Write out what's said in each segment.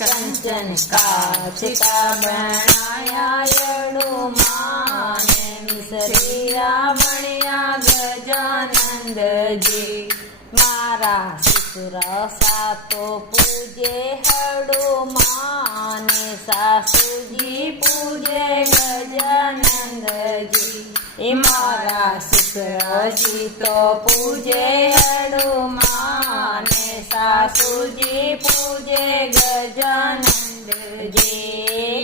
कंचन काच का बनाया यड़ुमाने मिसरीरा बनिया गजानंद जी मारा ससुरा सातो पूजे हड़ुमाने सासुजी पूजे गजानंद जी मारा ससुराजी तो पूजे हड़ुमाने सासुजी पूजे गजानंद जी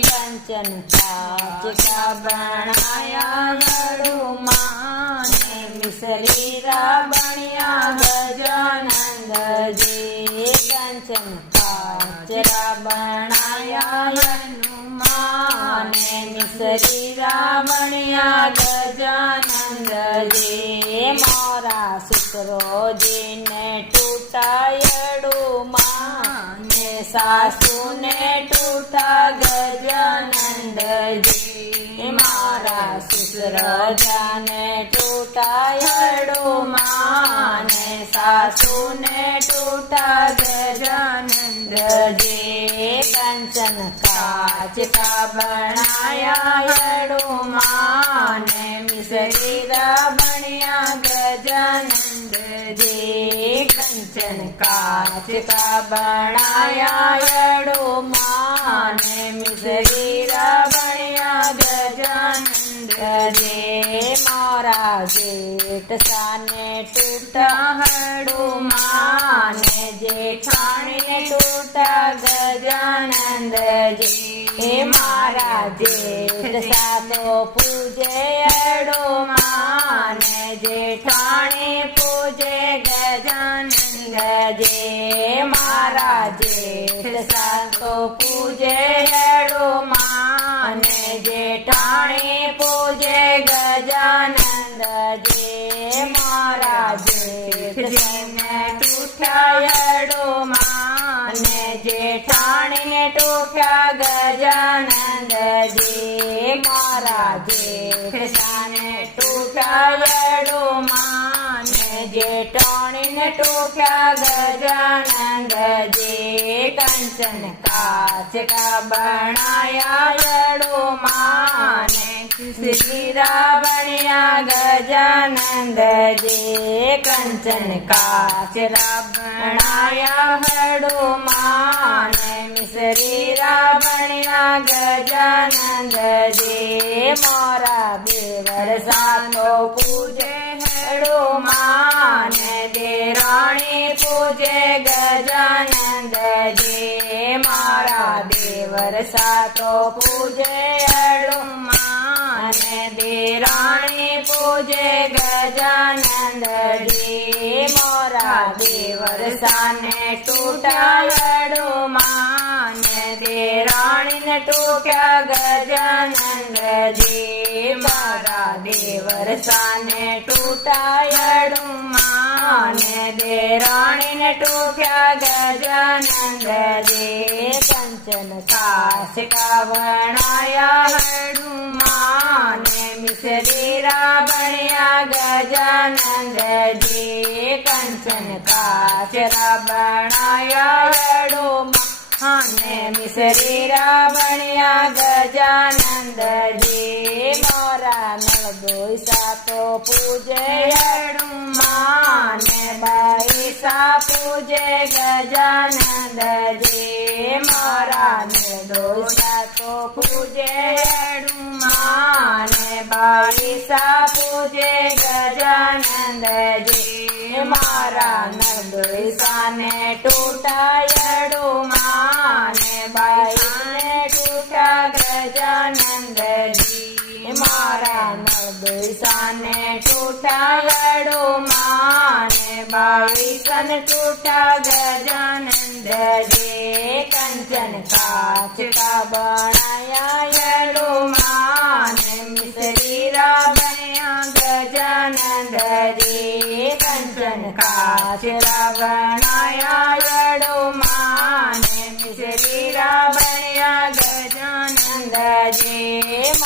कंचन काच का बनाया हड़ुमाने मिसरीरा बनिया गजानंद जी कंचन काच का बनाया हनुमाने मिसरीरा बनिया गजानंद जी मोरा सुसरो जी ने टूटा यड़ुमाने सासू ने टूटा गजानंद जी मारा ससुरा जाने टूटा यड़ुमाने सासू ने टूटा गजानंद जी कंचन काच का बनाया यड़ुमाने मिसरीरा बनिया गजानंद जी कंचन काच का बनाया यड़ुमाने मिसरीरा बनिया गजानंद जी मोरा जेठ साने टूटा हड़ुमाने जेठानी टूटा गजानंद जी मारा जेठ सातो पूजे हड़ुमाने जेठानी पूजे गजानंद जी मारा जेठ सातो पूजे हड़ुमाने जेठानी पूजे गजानंद जी मारा जेठ ने टूटा यड़ुमाने जेठानी ने टूटा गजानंद जी मारा जेठ साने टूटा यड़ुमाने जेठानी ने टूटा गजानंद जी कंचन काच का बनाया यड़ुमाने मिसरीरा बनिया गजानंद जी कंचन काच का बनाया हड़ुमाने मिसरीरा बनिया गजानंद जी मोरा देवर सातो पूजे हड़ुमाने देराणी पूजे गजानंद जी मारा देवर सातो पूजे हड़ुमाने देराणी पूजे गजानंद जी मोरा देवर साने टूटा हड़ुमाने देराणी ने टूटा गजानंद जी मारा देवर साने टूटा यड़ुमाने देराणी ने टूटा गजानंद जी कंचन काच का बनाया हड़ुमाने मिसरीरा बनिया गजानंद जी कंचन काच का बनाया हड़ुमाने मिसरीरा बनिया गजानंद जी मोरा नलदो सातो पूजे हड़ुमाने बाईसा पूजे गजानंद जी मोरा नलदो सातो पूजे हड़ुमाने बाईसा पूजे गजानंद जी मारा नलदो साने टूटा यड़ुमाने बाईसा टूटा गजानंद जी मारा नलदो साने टूटा यड़ुमाने बाईसन टूटा गजानंद जी कंचन काच का बनाया यड़ुमाने मिसरीरा बनिया गजानंद जी कंचन काच का